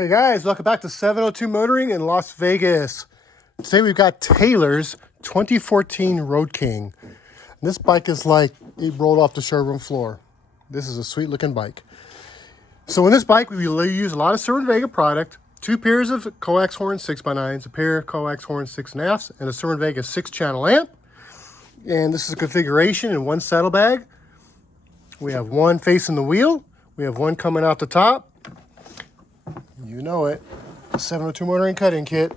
Hey guys, welcome back to 702 Motoring in Las Vegas. Today we've got Taylor's 2014 Road King. This bike is like it rolled off the showroom floor. This is a sweet looking bike. So in this bike we use a lot of Cerwin Vega product, 2 pairs of coax horn 6x9s, a pair of coax horn 6.5s, and a Cerwin Vega 6-channel amp. And this is a configuration in one saddlebag. We have one facing the wheel. We have one coming out the top. You know it, the 702 Motoring cut-in kit.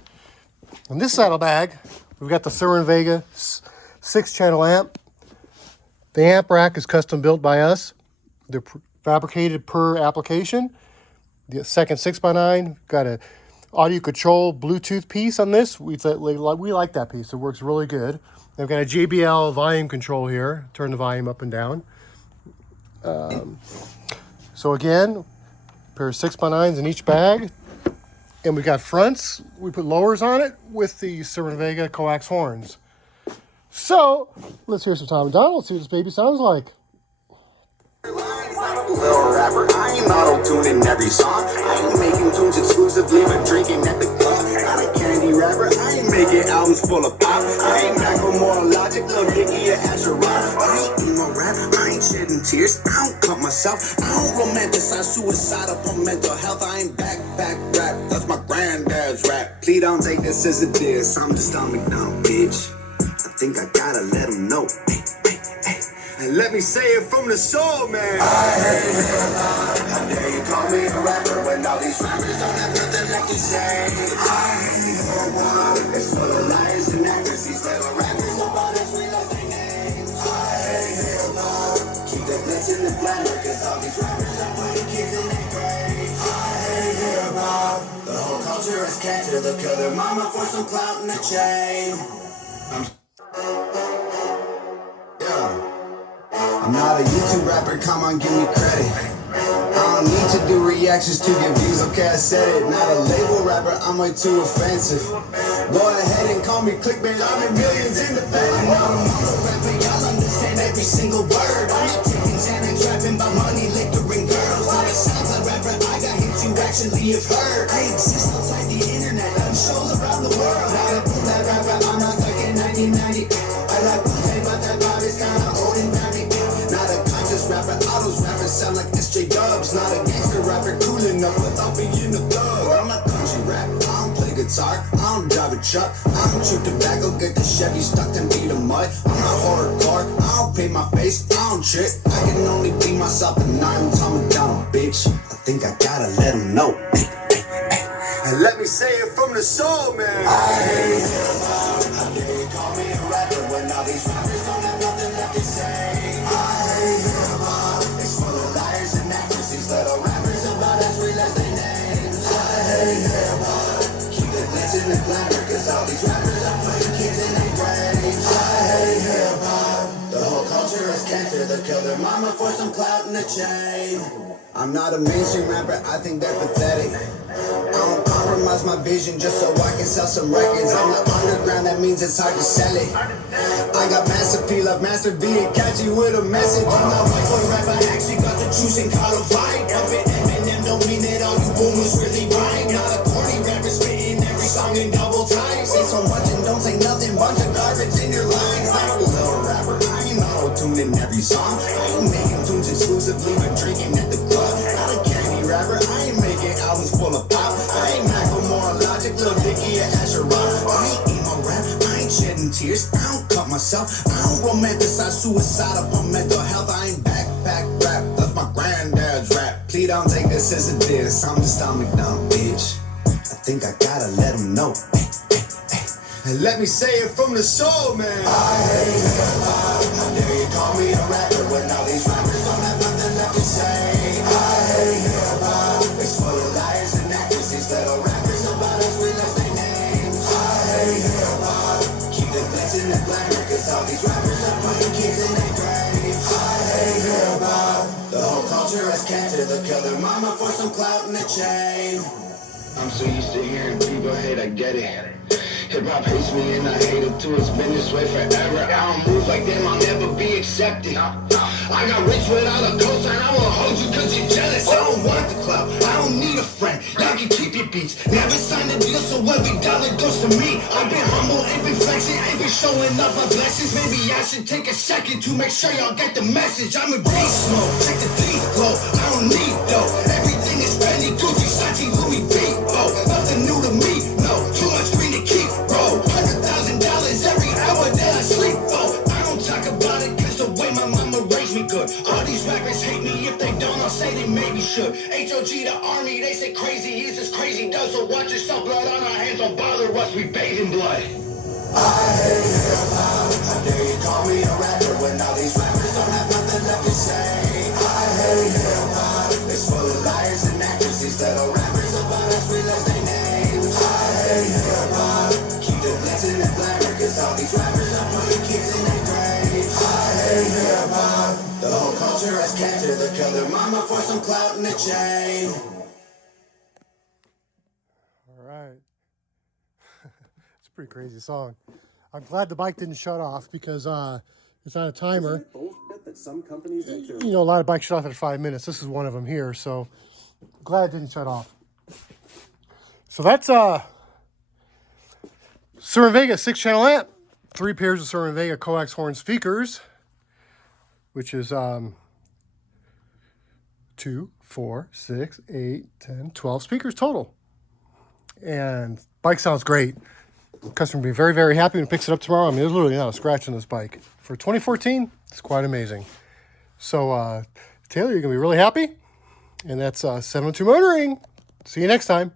On this saddlebag, we've got the Cerwin Vega 6-channel amp. The amp rack is custom built by us. They're fabricated per application. The second 6x9, got a audio control Bluetooth piece on this. We like that piece. It works really good. I've got a JBL volume control here. Turn the volume up and down. So again, pair of 6x9s in each bag. And we got fronts. We put lowers on it with the Cerwin Vega coax horns. So let's hear some Tom MacDonald. See what this baby sounds like. Little rapper, I ain't auto-tuning every song. I ain't making tunes exclusively but drinking at the club. Not a candy rapper, I ain't making albums full of pop. I ain't back on more logic, Lil Dicky or Asher Rock. I ain't emo rap, I ain't shedding tears. I don't cut myself, I don't romanticize suicide upon mental health. I ain't back rap, that's my granddad's rap. Please don't take this as a diss, I'm just Tom MacDonald, bitch. I think I gotta let him know. And let me say it from the soul, man. I hate hip-hop. How dare you call me a rapper when all these rappers don't have nothing left to say. I hate hip-hop. It's full of liars and accuracies. Little rappers about us, we love their names. I hate hip-hop. Keep the glitz in the glamour, cause all these rappers are putting kids in their graves. I hate hip-hop. The whole culture is cancer. They'll kill their mama for some clout in the chain. I'm not a YouTube rapper, come on, give me credit. I don't need to do reactions to get views, okay, I said it. Not a label rapper, I'm way too offensive. Go ahead and call me clickbait, I'm in millions independent. I'm a rapper, y'all understand every single word. I'm not taking Xanax, rapping about money, liquor, and girls. Not a SoundCloud rapper, I got hits you actually have heard. I exist outside the internet, on shows around the world. Not a bootleg rapper, I'm not stuck in 1990. I like bootleg, but that vibe is kinda old and dirty. Not a conscious rapper, autos rappers sound like SJ Dubs. Not a gangster rapper, cool enough without being a thug. I'm not country rap, I don't play guitar, I don't drive a truck, I don't chew tobacco, get the Chevy stuck and beat the mud. I'm not hardcore, I don't paint my face, I don't trick. I can only be myself and I'm Tom MacDonald, bitch. I think I gotta let him know. And let me say it from the soul, man. I hate hip-hop. How dare you call me a rapper when all these rappers don't have nothing left to say. I hate hip-hop. It's full of liars and accuracies. Little rappers about us, we left their names. I hate hip-hop. Keep the glitz in the glamour, cause all these rappers are putting kids in their graves. I hate hip-hop. The whole culture is cancer. They'll kill their mama for some clout in the chain. I'm not a mainstream rapper, I think they're pathetic. I don't compromise my vision just so I can sell some records. I'm the underground, that means it's hard to sell it. I got Master P, love Master V, and catch you with a message. I'm not white boy rapper, actually got the juice and caught a vibe. Up at Eminem, don't mean that all you boomers really right. Not a corny rapper, spitting every song in double time. Say so much and don't say nothing, bunch of garbage in your lines. Like a little rapper, I ain't auto-tuning every song. I ain't making tunes exclusively but drinking at the club. Not a candy rapper, I ain't making albums full of pop. I ain't Macklemore, Logic, Lil Dicky, or Asher Rock. I ain't emo rap, I ain't shedding tears. I don't cut myself, I don't romanticize suicide upon mental health. I ain't back rap, that's my granddad's rap. Please don't take this as a diss, I'm just Tom MacDonald, bitch. I think I gotta let him know. And let me say it from the soul, man. I hate hip-hop. How dare you call me a rapper when all these rappers don't have nothing left to say. I hate hip-hop. It's full of liars and accuracies. Little rappers about us, we left their names. I hate hip-hop. Keep the glitz in the glamour, cause all these rappers are putting kids in their graves. I hate hip-hop. The whole culture is cancer. They'll kill their mama for some clout in the chain. I'm so used to hearing people hate, I get it. Hip-hop hates me and I hate it too. It's been this way forever. I don't move like them, I'll never be accepted. I got rich without a ghost and I won't hold you cause you're jealous. I don't want the clout, I don't need a friend. Y'all can keep your beats. Never signed a deal, so every dollar goes to me. I've been humble, ain't been flexing, ain't been showing off my blessings. Maybe I should take a second to make sure y'all get the message. I'm a beast mode, check the deep flow. I don't need dough. Everything is Fendi, Gucci, Sachi, Louis V. Oh, nothing new to me. No, too much green to keep. Bro, $100,000 every hour that I sleep. Oh, I don't talk about it 'cause the way my mama raised me good. All these rappers hate me. If they don't, I'll say they maybe should. HOG the army, they say crazy is as crazy does. So watch yourself, blood on our hands. Don't bother us, we bathe in blood. I hate hip-hop. How dare you call me a rapper when all these rappers don't have nothing left to say? I hate hip-hop. It's full of liars and actors. These little rappers about us, we love their names. I hate hip-hop. Keep the blessing and blacker, 'cause all these rappers are putting kids in their graves. I hate hip-hop. The whole culture has captured the killer mama for some clout in the chain. All right. It's a pretty crazy song. I'm glad the bike didn't shut off because it's on a timer. That some companies make their You know, a lot of bikes shut off at 5 minutes. This is one of them here, so glad it didn't shut off. So that's Cerwin Vega 6-channel amp, 3 pairs of Cerwin Vega coax horn speakers, which is 2, 4, 6, 8, 10, 12 speakers total. And bike sounds great. Customer will be very, very happy when he picks it up tomorrow. I mean, there's literally not a scratch on this bike. For 2014, it's quite amazing. So, Taylor, you're going to be really happy. And that's 702 Motoring. See you next time.